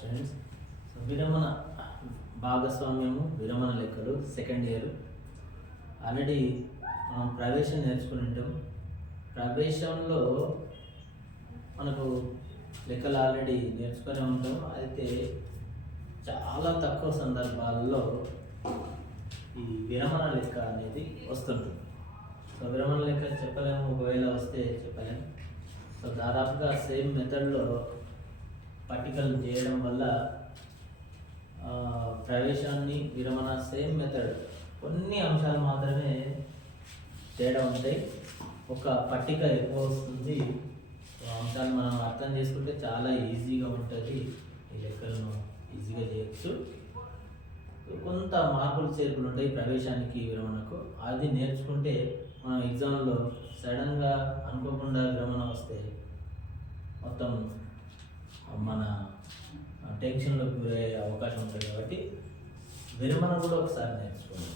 Students so విరమణ భాగస్వామ్యము విరమణ లెక్కలు సెకండ్ ఇయర్ ఆల్రెడీ మనం ప్రవేశం నేర్చుకుని ఉంటాం. ప్రవేశంలో మనకు లెక్కలు ఆల్రెడీ నేర్చుకొని ఉంటాం. అయితే చాలా తక్కువ సందర్భాల్లో ఈ విరమణ లెక్క అనేది వస్తుంటుంది సో విరమణ లెక్క చెప్పలేము. ఒకవేళ వస్తే చెప్పలేము. సో దాదాపుగా సేమ్ మెథడ్లో పట్టికలు చేయడం వల్ల ప్రవేశాన్ని విరమణ సేమ్ మెథడ్ కొన్ని అంశాలు మాత్రమే తేడా ఉంటాయి. ఒక పట్టిక ఎక్కువ వస్తుంది. అంశాలు మనం అర్థం చేసుకుంటే చాలా ఈజీగా ఉంటుంది. ఈ లెక్కలను ఈజీగా చేయొచ్చు. కొంత మార్పులు చేర్పులు ఉంటాయి ప్రవేశానికి విరమణకు. అది నేర్చుకుంటే మనం ఎగ్జామ్లో సడన్గా అనుకోకుండా విరమణ వస్తే మొత్తం మన టెన్షన్లోకి గురయ్యే అవకాశం ఉంటుంది కాబట్టి విరమణ కూడా ఒకసారి నేర్చుకోండి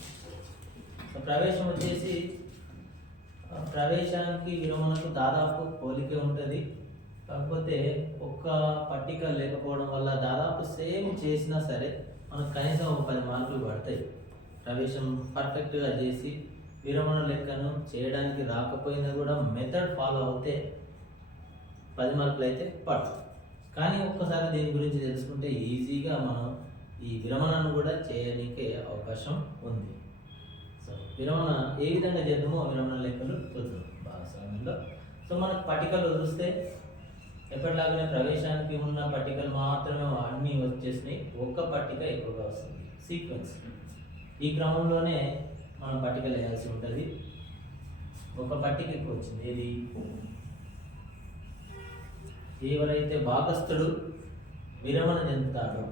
సో ప్రవేశం వచ్చేసి ప్రవేశానికి విరమణకు దాదాపు పోలికే ఉంటుంది. కాకపోతే ఒక్క పట్టిక లేకపోవడం వల్ల దాదాపు సేమ్ చేసినా సరే మనకు కనీసం ఒక పది మార్కులు పడతాయి. ప్రవేశం పర్ఫెక్ట్గా చేసి విరమణ లెక్కను చేయడానికి రాకపోయినా కూడా మెథడ్ ఫాలో అవుతే పది మార్కులు అయితే పడుతుంది కానీ ఒక్కసారి దీని గురించి తెలుసుకుంటే ఈజీగా మనం ఈ విరమణను కూడా చేయడానికి అవకాశం ఉంది. సో విరమణ ఏ విధంగా చేద్దామో విరమణ లెక్కలు చూద్దాం భాగస్వామ్యంలో. సో మనకు పట్టికలు వదిలిస్తే ఎప్పటిలాగానే ప్రవేశానికి ఉన్న పట్టికలు మాత్రమే అన్నీ వచ్చేసినాయి. ఒక్క పట్టిక ఎక్కువగా వస్తుంది. సీక్వెన్స్ ఈ క్రమంలోనే మనం పట్టికలు వేయాల్సి ఉంటుంది. ఒక పట్టిక ఎక్కువ వచ్చింది. ఏది? ఎవరైతే భాగస్థుడు విరమణ చెందుతాడో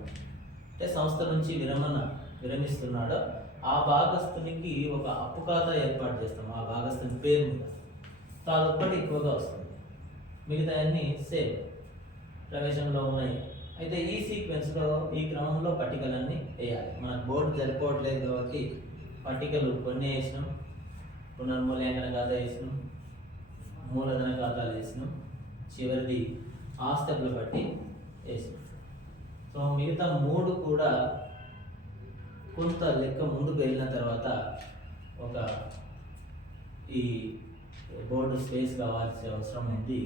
అంటే సంస్థ నుంచి విరమణ విరమిస్తున్నాడో ఆ భాగస్థునికి ఒక అప్పు ఖాతా ఏర్పాటు చేస్తాం. ఆ భాగస్థుని పేరు మీద. సో అదొక్కటి ఎక్కువగా వస్తుంది. మిగతా అన్నీ సేమ్. ప్రవేశంలో ఉన్నాయి. అయితే ఈ సీక్వెన్స్లో ఈ క్రమంలో పట్టికలన్నీ వేయాలి. మన బోర్డు సరిపోవట్లేదు కాబట్టి పట్టికలు కొన్ని వేసినాం. పునర్మూల్యాంకన ఖాతా వేసినాం. మూలధన ఖాతాలు వేసినాం. చివరిది ఆస్తులు బట్టి వేసాం సో మిగతా మూడు కూడా కొంత లెక్క ముందుకు వెళ్ళిన తర్వాత ఒక ఈ బోర్డు స్పేస్ కావాల్సిన అవసరం ఉంది.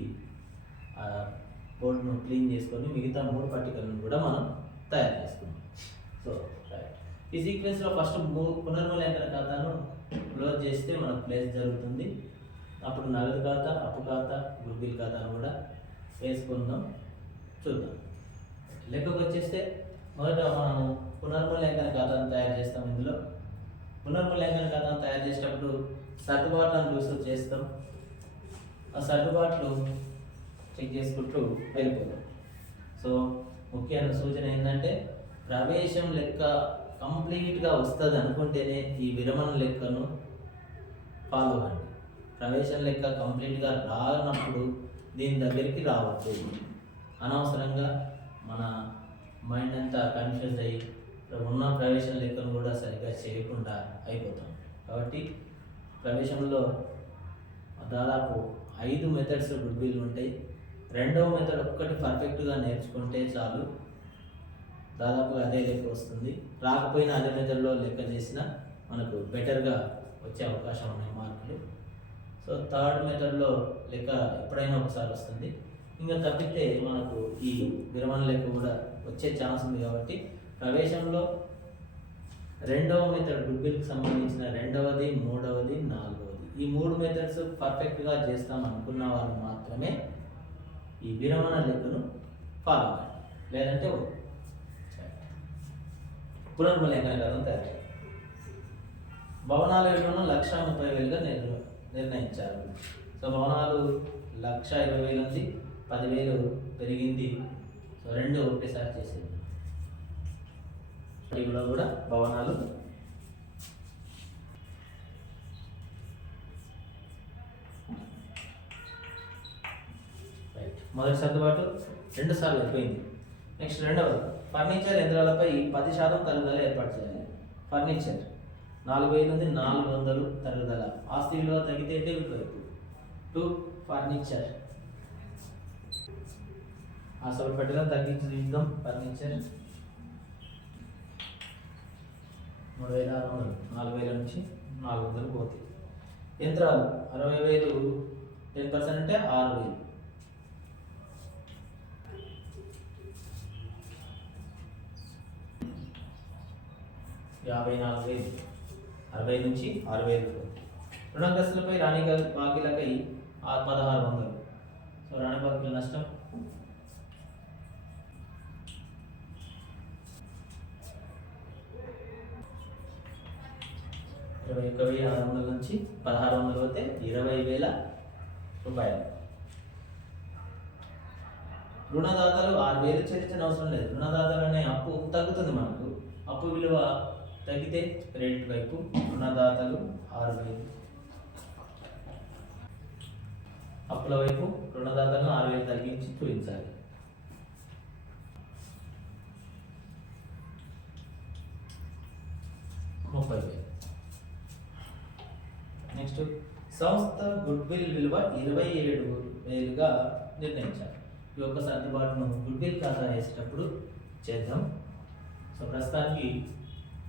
ఆ బోర్డును క్లీన్ చేసుకొని మిగతా మూడు పట్టికలను కూడా మనం తయారు చేసుకున్నాం సో రైట్. ఈ సీక్వెన్స్లో ఫస్ట్ పునర్మూల్యాంకన ఖాతాను క్లోజ్ చేస్తే మనకు ప్లేస్ జరుగుతుంది. అప్పుడు నగదు ఖాతా అప్పు ఖాతా గుడ్విల్ ఖాతాను కూడా వేసుకుందాం. చూద్దాం. లెక్కకు వచ్చేస్తే మొదట మనం పునర్మూల్యాంకన ఖాతాను తయారు చేస్తాం ఇందులో. పునర్మూల్యాంకన ఖాతాను తయారు చేసేటప్పుడు సర్దుబాట్లను చూస్తూ చేస్తాం. ఆ సర్దుబాట్లు చెక్ చేసుకుంటూ వెళ్ళిపోతాం సో ముఖ్యమైన సూచన ఏంటంటే ప్రవేశం లెక్క కంప్లీట్గా వస్తుంది అనుకుంటేనే ఈ విరమణ లెక్కను ఫాలో అవ్వండి. ప్రవేశం లెక్క కంప్లీట్గా రానప్పుడు దీని దగ్గరికి రావద్దు. అనవసరంగా మన మైండ్ అంతా కన్ఫ్యూజ్ అయ్యి ఉన్న ప్రవేశం లెక్కను కూడా సరిగ్గా చేయకుండా అయిపోతాం. కాబట్టి ప్రవేశంలో దాదాపు ఐదు మెథడ్స్ గుడ్విల్ ఉంటాయి. రెండవ మెథడ్ ఒక్కటి పర్ఫెక్ట్గా నేర్చుకుంటే చాలు. దాదాపుగా అదే లెక్క వస్తుంది. రాకపోయినా అదే మెథడ్లో లెక్క చేసినా మనకు బెటర్గా వచ్చే అవకాశం ఉన్నాయి మార్కులు. సో థర్డ్ మెథడ్లో లెక్క ఎప్పుడైనా ఒకసారి వస్తుంది. ఇంకా తప్పితే మనకు ఈ విరమణ లెక్క కూడా వచ్చే ఛాన్స్ ఉంది కాబట్టి ప్రవేశంలో రెండవ మెథడ్ గుడ్విల్కి సంబంధించిన రెండవది మూడవది నాలుగవది. ఈ మూడు మెథడ్స్ పర్ఫెక్ట్గా చేస్తాం అనుకున్న వాళ్ళు మాత్రమే ఈ విరమణ లెక్కను ఫాలో లేదంటే వద్దు. పునర్మూల్యాంకన కథను తయారు భవనాల విలువను లక్ష ముప్పై వేలుగా నిర్ నిర్ణయించారు. సో భవనాలు లక్ష ఇరవై వేలు ఉంది పదివేలు పెరిగింది. సో రెండు ఒకటేసారి చేసింది. ఇవిలో కూడా భవనాలు రైట్ మొదటి సర్దుబాటు రెండు సార్లు అయిపోయింది. నెక్స్ట్ రెండవది ఫర్నిచర్ యంత్రాలపై పది శాతం తరుగుదల ఏర్పాటు చేయాలి. ఫర్నిచర్. నాలుగు వేలు నుండి నాలుగు వందలు తరుగుదల ఆస్తి విలువ తగ్గితే డెబిట్ టు ఫర్నిచర్ అసలు పెట్టిన తగ్గించి చూద్దాం ఫర్నిచర్ మూడు వేల ఆరు వందలు నాలుగు వేల నుంచి నాలుగు వందలు పోతాయి. యంత్రాలు అరవై వేలు టెన్ పర్సెంట్ అంటే ఆరు వేలు యాభై నాలుగు వేలు అరవై నుంచి ఆరు వేలు రుణగ్రస్తులపై రాణి బాకీలకై పదహారు వందలు. సో రాణి బాకీల నష్టం? ఇరవై ఒక్క వెయ్యి ఆరు వందల నుంచి పదహారు వందలు పోతే ఇరవై వేల రూపాయలు. రుణదాతలు ఆరు వేలు చెల్లించిన అవసరం లేదు. రుణదాతలు అనే అప్పు తగ్గుతుంది మనకు. అప్పు విలువ తగ్గితే క్రెడిట్ వైపు రుణదాతలు ఆరు వేలు అప్పుల వైపు రుణదాతలను ఆరు వేలు తగ్గించి చూపించాలి. ముప్పై వేలు నెక్స్ట్ సంస్థ గుడ్ విల్ విలువ ఇరవై ఏడు వేలుగా నిర్ణయించాలి. ఈ యొక్క సర్దుబాటును గుడ్ విల్ ఖాతా వేసేటప్పుడు చేద్దాం. సో ప్రస్తుతానికి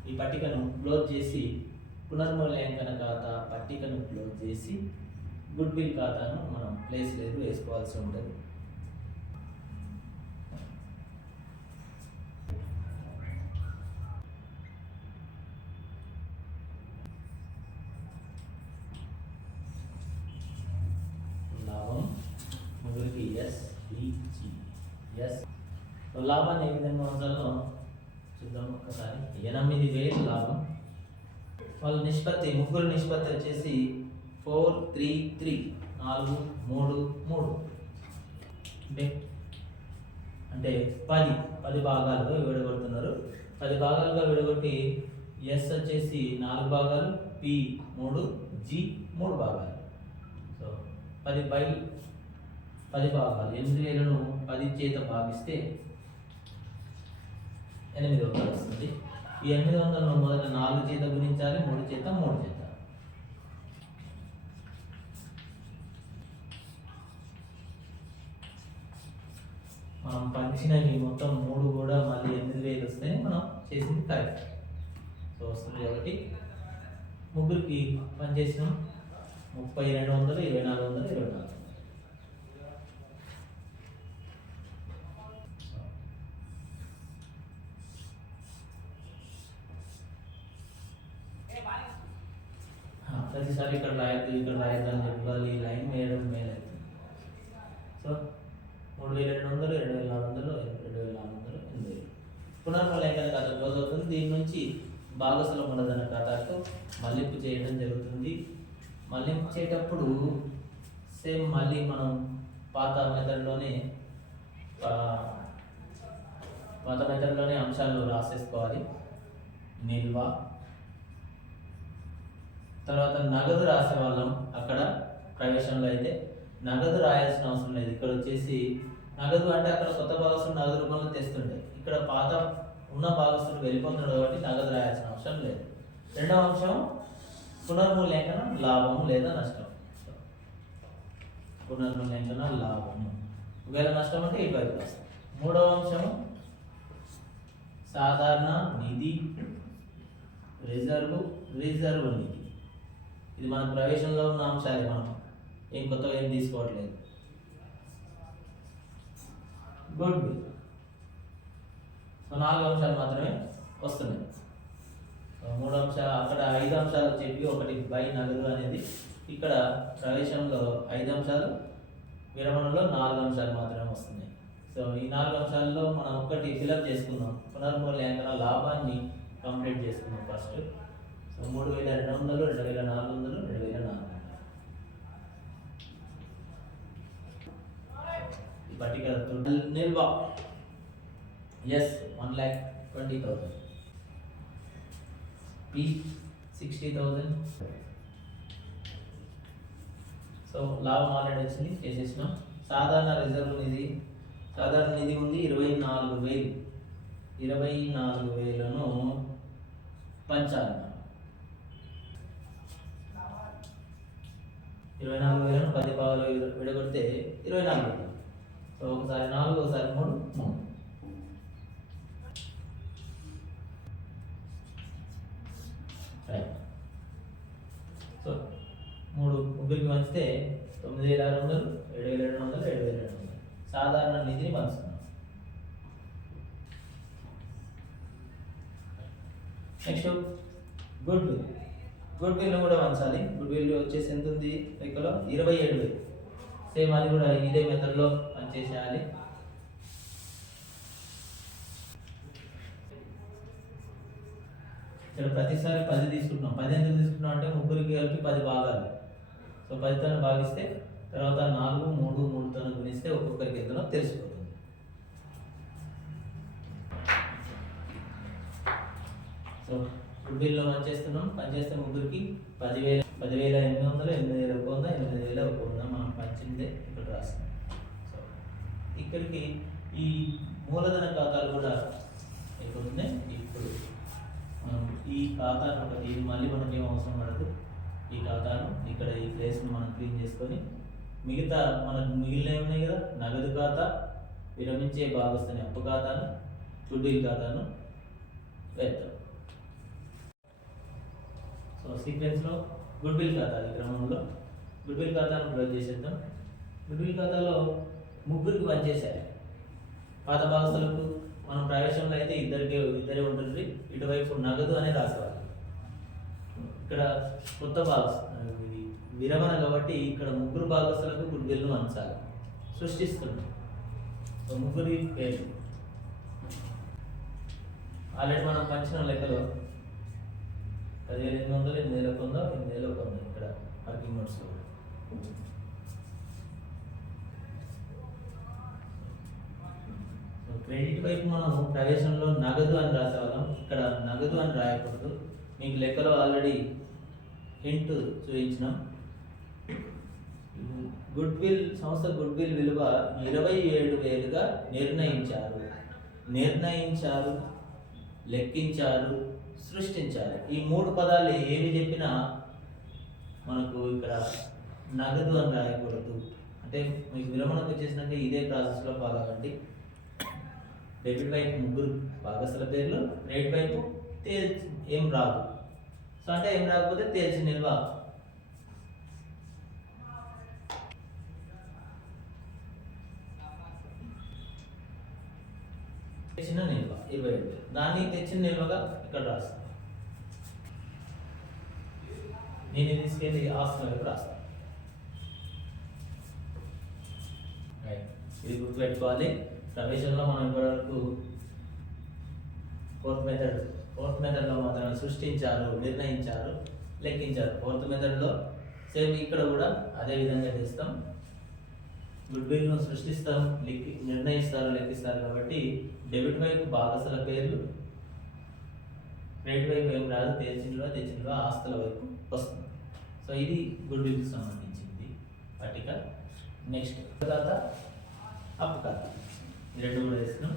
ఈ పట్టికను క్లోజ్ చేసి పునర్మూల్యాంకన ఖాతా పట్టికను క్లోజ్ చేసి గుడ్ విల్ ఖాతాను మనం ప్లేస్ లేదు వేసుకోవాల్సి ఉంటుంది లాభం ముగ్గురికి ఎస్ బిజి ఎస్ లాభాన్ని నిష్పత్తి ముగ్గురు నిష్పత్తి వచ్చేసి ఫోర్ త్రీ త్రీ నాలుగు మూడు మూడు. అంటే అంటే పది పది భాగాలుగా విడగొడుతున్నారు. పది భాగాలుగా విడగొట్టి ఎస్ వచ్చేసి నాలుగు భాగాలు పి మూడు జి మూడు భాగాలు. సో పది బై పది భాగాలు. ఎనిమిది వేలను పది చేత భాగిస్తే ఎనిమిది వస్తుంది. ఈ ఎనిమిది వందలను మొదట నాలుగు చేత గుణించాలి మూడు చేత మూడు చేత. మనం పంచినవి మొత్తం మూడు కూడా మళ్ళీ ఎనిమిది వేలు వస్తే మనం చేసింది కరెక్ట్ సో వస్తుంది కాబట్టి ముగ్గురికి పనిచేసినాం. ముప్పై రెండు వందలు ఇరవై నాలుగు వందలు ఇరవై నాలుగు ప్రతిసారి ఇక్కడ రాయద్దు ఇక్కడ రాయద్దు అని చెప్పాలి ఈ లైన్ వేయడం మేలు. అవుతుంది సో మూడు వేల రెండు వందలు రెండు వేల నాలుగు వందలు రెండు వేల నాలుగు వందలు ఎనిమిది వేలు. పునర్మూల్యాంకన ఖాతా క్లోజ్ అవుతుంది. దీని నుంచి భాగస్థల మూలధన ఖాతాకు మళ్ళింపు చేయడం జరుగుతుంది. మళ్ళింపు చేసేటప్పుడు సేమ్ మళ్ళీ మనం పాత మెథడ్లోనే పాత మెథడ్లోనే అంశాలు రాసేసుకోవాలి. నిల్వ తర్వాత నగదు రాసే వాళ్ళం అక్కడ ప్రవేశంలో అయితే. నగదు రాయాల్సిన అవసరం లేదు. ఇక్కడ వచ్చేసి నగదు అంటే అక్కడ కొత్త భాగస్తులు నగదు రూపంలో తెస్తుండే. ఇక్కడ పాత ఉన్న భాగస్తులు వెళ్ళిపోతున్నాడు కాబట్టి నగదు రాయాల్సిన అవసరం లేదు. రెండవ అంశం పునర్మూల్యాంకనం లాభం లేదా నష్టం. పునర్మూల్యాంకన లాభము. ఒకవేళ నష్టం అంటే ఈ వైపు మూడవ అంశం సాధారణ నిధి రిజర్వ్ రిజర్వ్ నిధి. ఇది మన ప్రవేశంలో ఉన్న అంశాలే మనం. ఏం కొత్తగా ఏం తీసుకోవట్లేదు. గుడ్ సో నాలుగు అంశాలు మాత్రమే వస్తున్నాయి. మూడు అంశాలు అక్కడ ఐదు అంశాలు చెప్పి ఒకటి బై నగదు అనేది ఇక్కడ ప్రవేశంలో ఐదు అంశాలు విరమణలో నాలుగు అంశాలు మాత్రమే వస్తున్నాయి. సో ఈ నాలుగు అంశాల్లో మనం ఒక్కటి ఫిలప్ చేసుకుందాం. పునర్మూల్యాంకన లాభాన్ని కంప్లీట్ చేసుకుందాం ఫస్ట్. మూడు వేల రెండు వందలు రెండు వేల నాలుగు వందలు రెండు వేల నాలుగు వందలు. ఈ పట్టిక నిల్వ. S one lakh twenty thousand P sixty thousand so లాభం ఆల్రెడీ వచ్చింది చేసేసినాం. సాధారణ రిజర్వ్ నిధి సాధారణ నిధి ఉంది ఇరవై నాలుగు వేలు. ఇరవై నాలుగు వేలను పంచాలి ఇరవై నాలుగు వేలను పది భాగాలు విడగొడితే ఇరవై నాలుగు సో ఒకసారి నాలుగు ఒకసారి మూడు మూడు. సో మూడు ముగ్గురికి పంచితే తొమ్మిది వేల ఆరు వందలు ఏడు వేల రెండు వందలు ఏడు వేల రెండు వందలు. సాధారణ నిధిని పంచుతున్నాం next good will good will కూడా వంచాలి. గుడ్ విల్ వచ్చేసి ఎంత ఉంది లెక్కలో ఇరవై ఏడు. వేలు సేమ్ అది కూడా ఇదే మెథడ్లో పనిచేసేయాలి. ఇక్కడ ప్రతిసారి పది తీసుకుంటున్నాం. పది ఎందుకు తీసుకుంటున్నాం అంటే ముగ్గురికి కలిపి పది భాగాలు. సో పదితో భాగిస్తే తర్వాత నాలుగు మూడు మూడుతో గుణిస్తే ఒక్కొక్కరికి ఎంతనో తెలిసిపోతుంది. సో గుడ్ విల్లో పనిచేస్తున్నాం పనిచేస్తే ముగ్గురికి పదివేల పదివేల ఎనిమిది వందలు ఎనిమిది వేల ఒక వంద ఎనిమిది వేల ఒక వంద మనం పంచిందే ఇక్కడ రాస్తాం. సో ఇక్కడికి ఈ మూలధన ఖాతాలు కూడా ఇక్కడ ఉన్నాయి ఇప్పుడు మనం ఈ ఖాతాను ఒకటి ఇది మళ్ళీ మనకి ఏం అవసరం పడదు. ఈ ఖాతాను ఇక్కడ ఈ ప్లేస్ను మనం క్లీన్ చేసుకొని మిగతా మనకు మిగిలిన ఉన్నాయి కదా? నగదు ఖాతా విరమించే భాగస్థాని అప్పు ఖాతాను చుడ్డీల ఖాతాను వేద్దాం. సో సీక్వెన్స్లో గుడ్ విల్ ఖాతా ఈ క్రమంలో. గుడ్ విల్ ఖాతాను క్లోజ్ చేసేద్దాం. గుడ్ విల్ ఖాతాలో ముగ్గురికి పనిచేశారు పాత భాగస్తులకు మనం ప్రవేశంలో అయితే ఇద్దరికి ఇద్దరే ఉంటుంది ఇటువైపు నగదు అనే రాసేవాళ్ళు. ఇక్కడ కొత్త భాగస్ ఇది విరమణ కాబట్టి ఇక్కడ ముగ్గురు భాగస్తులకు గుడ్ విల్ను అంచాలి సృష్టిస్తున్నాం ముగ్గురి పేరు ఆల్రెడీ మనం పంచిన లెక్కలో పదివేల ఎనిమిది వందలు ఎనిమిది వేల కొంద ఎనిమిది వేల కొంద ఇక్కడ వర్కింగ్ క్రెడిట్ వైపు మనం ప్రవేశంలో నగదు అని రాసేవాళ్ళం ఇక్కడ నగదు అని రాయకూడదు. మీకు లెక్కలో ఆల్రెడీ హింట్ చూపించినాం. గుడ్ విల్ సంస్థ గుడ్ విల్ విలువ ఇరవై ఏడు వేలుగా నిర్ణయించారు. నిర్ణయించారు. లెక్కించారు సృష్టించారు. ఈ మూడు పదాలు ఏవి చెప్పినా మనకు ఇక్కడ నగదు అని రాయకూడదు. అంటే మీకు విరమణకు వచ్చేసినాక ఇదే ప్రాసెస్లో ఫాలో డెబిట్ వైపు ముగ్గురు భాగస్థల పేర్లు క్రెడిట్ వైపు తేల్చి ఏం రాదు. సో అంటే ఏం రాకపోతే తేల్చి నిల్వ. చిన్న నిల్వ ఇరవై ఐదు దాన్ని తెచ్చిన నిల్వగా ఇక్కడ రాస్తాను. నేను తీసుకెళ్ళి ఆస్తున్న వైపు రాస్తాను. రైట్. ఇది గుర్తుపెట్టుకోవాలి. ప్రవేశంలో మనం ఇప్పటివరకు ఫోర్త్ మెథడ్ ఫోర్త్ మెథడ్లో మాత్రం సృష్టించారు నిర్ణయించారు లెక్కించారు. ఫోర్త్ మెథడ్లో సేమ్ ఇక్కడ కూడా అదే విధంగా చేస్తాం. గుడ్ విల్ను సృష్టిస్తాం లెక్కి నిర్ణయిస్తారు లెక్కిస్తారు కాబట్టి డెబిట్ వైపు భాగస్థల పేర్లు క్రెడిట్ వైపు ఏం రాదు తెచ్చినవా తెచ్చినవా ఆస్తుల వైపు వస్తుంది. సో ఇది గుడ్ విల్కి సంబంధించింది పట్టిక. నెక్స్ట్ తర్వాత అప్పు ఖాతా రెండు కూడా వేసినాం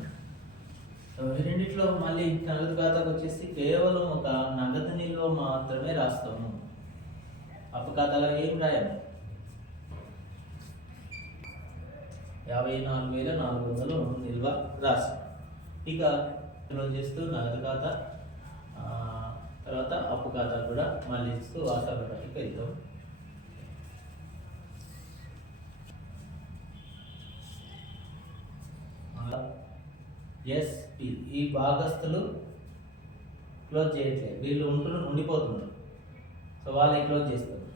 సో రెండిట్లో మళ్ళీ నగదు ఖాతాకు వచ్చేసి కేవలం ఒక నగదు నిల్వ మాత్రమే రాస్తాము. అప్పు ఖాతాలో ఏం రాయము యాభై నాలుగు వేల నాలుగు వందలు నిల్వ రాస్తాం. ఇక క్లోజ్ చేస్తూ నగదు ఖాతా. తర్వాత అప్పు ఖాతా కూడా మళ్ళీ ఇస్తూ వాస్తవ పట్టిక వెళ్తాం ఎస్ ఈ భాగస్తులు క్లోజ్ చేయట్లేదు. వీళ్ళు ఉంటున్న ఉండిపోతున్నారు. సో వాళ్ళే క్లోజ్ చేస్తారు.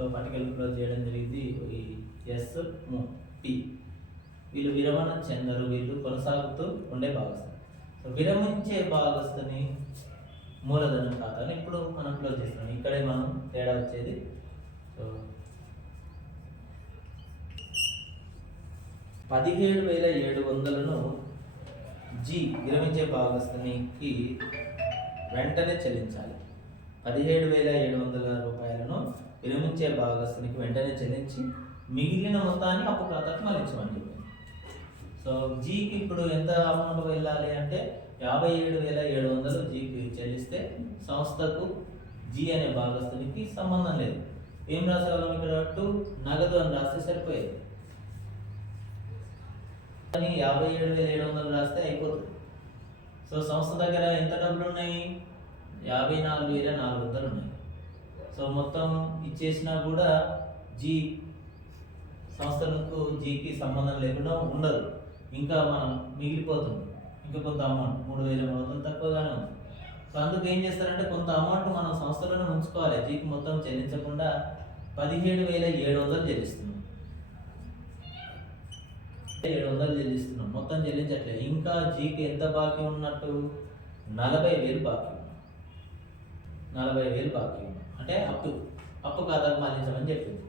సో పర్టికల్ క్లోజ్ చేయడం జరిగింది. ఈ ఎస్ పి వీళ్ళు విరమణ చెందరు వీళ్ళు కొనసాగుతూ ఉండే భాగస్థులు సో విరమించే భాగస్థుని మూలధనం ఖాతాను ఇప్పుడు మనం క్లోజ్ చేస్తున్నాం. ఇక్కడే మనం తేడా వచ్చేది. సో పదిహేడు వేల ఏడు వందలను జి విరమించే భాగస్థునికి వెంటనే చెల్లించాలి. పదిహేడు వేల ఏడు వందల రూపాయలను విరమించే భాగస్థునికి వెంటనే చెల్లించి మిగిలిన మొత్తాన్ని అప్పు ఖాతాకి మళ్ళించమని చెప్పింది సో జీకి ఇప్పుడు ఎంత అమౌంట్ వెళ్ళాలి అంటే యాభై ఏడు వేల ఏడు వందలు జీకి చెల్లిస్తే సంస్థకు జీ అనే భాగస్థునికి సంబంధం లేదు. ఏం రాసేవాళ్ళం ఇక్కడ? టూ నగదు అని రాస్తే సరిపోయేది. కానీ యాభై ఏడు వేల ఏడు వందలు రాస్తే అయిపోతుంది. సో సంస్థ దగ్గర ఎంత డబ్బులు ఉన్నాయి? యాభై నాలుగు వేల నాలుగు వందలు ఉన్నాయి. సో మొత్తం ఇచ్చేసినా కూడా జీ సంస్థలకు జీకి సంబంధం లేకుండా ఉండదు. ఇంకా మనం మిగిలిపోతుంది. ఇంకా కొంత అమౌంట్ మూడు వేల మూడు వందలు తక్కువగానే ఉంది. సో అందుకు ఏం చేస్తారంటే కొంత అమౌంట్ మనం సంస్థలోనే ఉంచుకోవాలి. జీకి మొత్తం చెల్లించకుండా పదిహేడు వేల ఏడు వందలు చెల్లిస్తున్నాం. ఏడు వందలు చెల్లిస్తున్నాం. మొత్తం చెల్లించట్లేదు. ఇంకా జీకి ఎంత బాకీ ఉన్నట్టు? నలభై వేలు బాకీ ఉన్నాం నలభై వేలు బాకీ ఉన్నాం అంటే అప్పు అప్పు ఖాతాకు మళ్ళించమని చెప్పింది.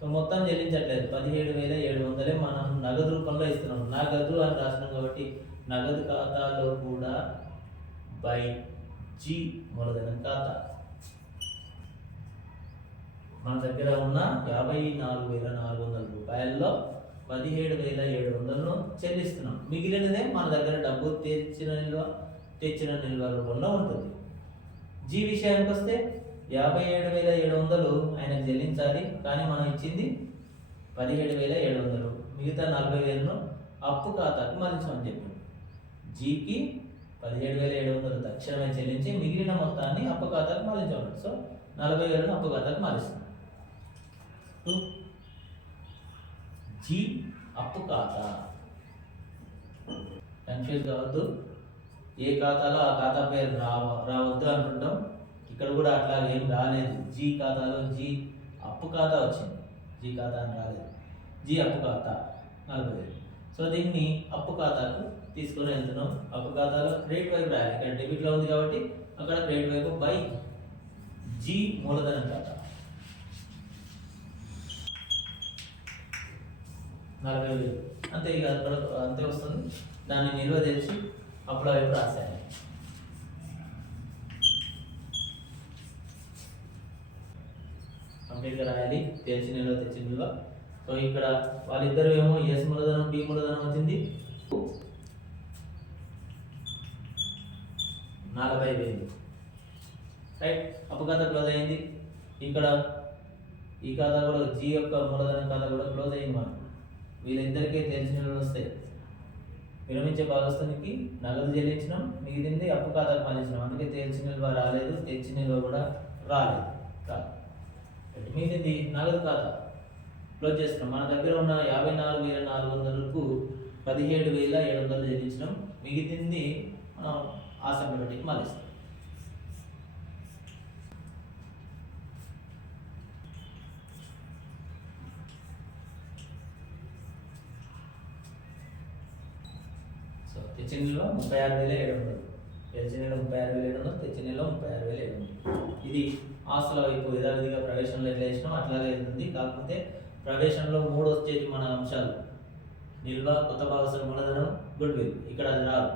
సో మొత్తం చెల్లించట్లేదు. పదిహేడు వేల ఏడు వందలే మనం నగదు రూపంలో ఇస్తున్నాం. నగదు అని రాసినాం కాబట్టి నగదు ఖాతాలో కూడా బై జీ మూలధనం ఖాతా. మన దగ్గర ఉన్న యాభై నాలుగు వేల నాలుగు వందల రూపాయల్లో పదిహేడు వేల ఏడు వందలను చెల్లిస్తున్నాం. మిగిలినదే మన దగ్గర డబ్బు తెచ్చిన నిల్వ తెచ్చిన నిల్వ రూపంలో ఉంటుంది. జీ విషయానికి వస్తే యాభై ఏడు వేల ఏడు వందలు ఆయనకు చెల్లించాలి. కానీ మనం ఇచ్చింది పదిహేడు వేల ఏడు వందలు. మిగతా నలభై వేలను అప్పు ఖాతాకు మలించమని చెప్పింది జీకి పదిహేడు వేల ఏడు వందలు తక్షణమే చెల్లించి మిగిలిన మొత్తాన్ని అప్పు ఖాతాకు మలించమన్నాడు సో నలభై వేలను అప్పు ఖాతాకు మారిస్తున్నాం జీ అప్పు ఖాతా. కన్ఫ్యూజ్ కావద్దు. ఏ ఖాతాలో ఆ ఖాతా పేరు రావ రావద్దు అనుకుంటాం. ఇక్కడ కూడా అట్లా ఏం రాలేదు. జీ ఖాతాలో జీ అప్పు ఖాతా వచ్చింది. జీ ఖాతా అని రాలేదు. జీ అప్పు ఖాతా నలభై వేలు. సో దీన్ని అప్పు ఖాతాకు తీసుకొని వెళ్తున్నాం. అప్పు ఖాతాలో క్రెడిట్ వైపు రాయాలి ఇక్కడ డెబిట్లో ఉంది కాబట్టి అక్కడ క్రెడిట్ వైపు బై జీ మూలధనం ఖాతా. నలభై వేలు. అంతే ఇక అక్కడ అంతే వస్తుంది. దాన్ని నిల్వ తెచ్చి అప్పుడు వైపు రాశాను కంప్లీట్గా రాయాలి తెలిసిన విలువ తెచ్చిన విలువ సో ఇక్కడ వాళ్ళిద్దరు ఏమో ఎస్ మూలధనం బి మూలధనం వచ్చింది. నలభై వేలు. రైట్ అప్పు ఖాతా క్లోజ్ అయింది. ఇక్కడ ఈ ఖాతా కూడా జీ యొక్క మూలధనం ఖాతా కూడా క్లోజ్ అయింది మనం వీళ్ళిద్దరికీ తెలిసిన నిల్వలు వస్తాయి. విరమించే భాగస్థానికి నగదు చెల్లించినాం మిగిలింది అప్పు ఖాతాకు మళ్ళించినాం అందుకే తెలిసిన నిల్వ రాలేదు తెచ్చి నిల్వ కూడా రాలేదు. కాదు మిగిలింది నగదు ఖాతా. క్లోజ్ చేసుకున్నాం మన దగ్గర ఉన్న యాభై నాలుగు వేల నాలుగు వందలకు పదిహేడు వేల ఏడు వందలు చెల్లించడం మిగిలింది మనం ఆసంలో బట్టి మారిస్తాం. సో తెచ్చిన నెల ముప్పై ఆరు వేల ఏడు వందలు. తెచ్చిన నెల ముప్పై ఆరు వేల ఏడు వందలు తెచ్చిన నెల ముప్పై ఆరు వేల ఏడు వందలు. ఇది ఆస్తుల వైపు యథావిధిగా ప్రవేశంలో ఎట్లా వేసినాం అట్లాగే వెళ్తుంది కాకపోతే ప్రవేశంలో మూడు వచ్చేది మన అంశాలు. నిల్వ కొత్త భాగస్తులు మూలధనం గుడ్ విల్. ఇక్కడ అది రాదు.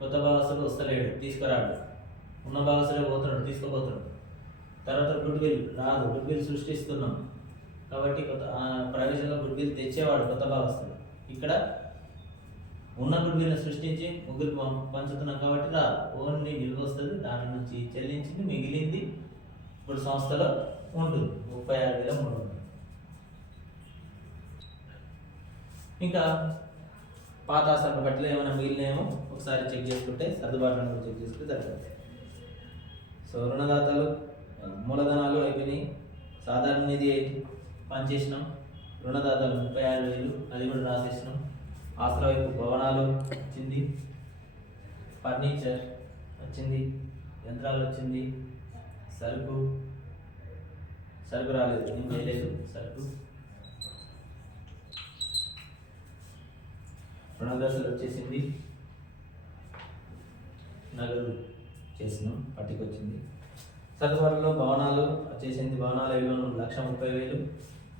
కొత్త భాగస్తులు వస్తలేడు తీసుకురాడు. ఉన్న భాగస్తులే పోతున్నాడు తీసుకుపోతున్నాడు. తర్వాత గుడ్ విల్ రాదు. గుడ్ విల్ సృష్టిస్తున్నాం. కాబట్టి కొత్త ప్రవేశంలో గుడ్ విల్ తెచ్చేవాడు కొత్త భావస్థలు ఇక్కడ ఉన్న గుడ్ విల్ని సృష్టించి ముగ్గురు పంచుతున్నాం కాబట్టి రా ఓన్లీ నిల్వ వస్తుంది దాని నుంచి చెల్లించింది మిగిలింది ఇప్పుడు సంస్థలో ఉంటుంది. ముప్పై ఆరు వేల మూడు వందలు. ఇంకా పాత ఆస్తుల బట్టలు ఏమైనా మిగిలినేమో ఒకసారి చెక్ చేసుకుంటే సర్దుబాటును చెక్ చేసుకుంటే సరిపోతాయి. సో రుణదాతలు మూలధనాలు అయిపోయినాయి. సాధారణ నిధి పనిచేసినాం. రుణదాతలు ముప్పై ఆరు వేలు అది కూడా రాసేసినాం. ఆస్తుల వైపు భవనాలు వచ్చింది. ఫర్నిచర్ వచ్చింది. యంత్రాలు వచ్చింది. సరుకు. సరుకు రాలేదు. నేను చేయలేదు? సరుకు. రుణదశలు వచ్చేసింది. నగదు చేసినాం. పట్టుకొచ్చింది. వచ్చింది భవనాలు వచ్చేసింది. భవనాల విలువను లక్ష ముప్పై వేలు.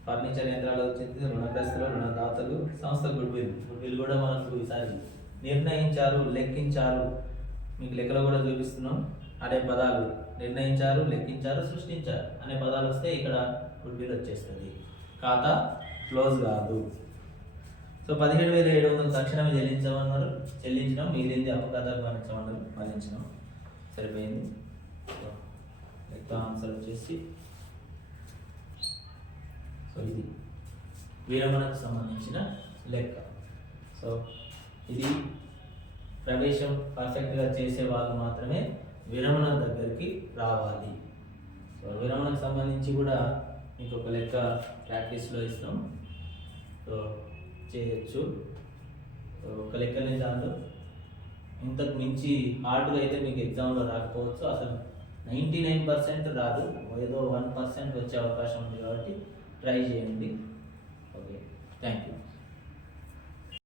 ఫర్నిచర్ యంత్రాలు వచ్చింది రుణగ్రస్తులు రుణదాతలు సంస్థ గుడ్ గుడ్విల్ గుడ్ కూడా మనకు ఈసారి నిర్ణయించారు లెక్కించారు. మీకు లెక్కలో కూడా చూపిస్తున్నాం. అనే పదాలు. నిర్ణయించారు లెక్కించారు సృష్టించారు అనే పదాలు వస్తే ఇక్కడ గుడ్విల్ వచ్చేస్తుంది. ఖాతా క్లోజ్ కాదు. సో పదిహేడు వేల ఏడు వందలు తక్షణమే చెల్లించమన్నారు. చెల్లించడం మిగిలింది అప్పు ఖాతాకు మరించమన్నారు మరించినాం సరిపోయింది లెక్క ఆన్సర్ వచ్చేసి సో ఇది విరమణకు సంబంధించిన లెక్క. సో ఇది ప్రవేశం పర్ఫెక్ట్గా చేసే వాళ్ళు మాత్రమే విరమణ దగ్గరికి రావాలి. సో విరమణకు సంబంధించి కూడా మీకు ఒక లెక్క ప్రాక్టీస్లో ఇస్తాం. సో చేయొచ్చు. ఒక లెక్కనే చాలు. ఇంతకు మించి హార్డ్గా అయితే మీకు ఎగ్జామ్లో రాకపోవచ్చు. అసలు నైంటీ నైన్ పర్సెంట్ రాదు. ఏదో వన్ పర్సెంట్ వచ్చే అవకాశం ఉంది కాబట్టి ట్రై చేయండి. ఓకే. Thank you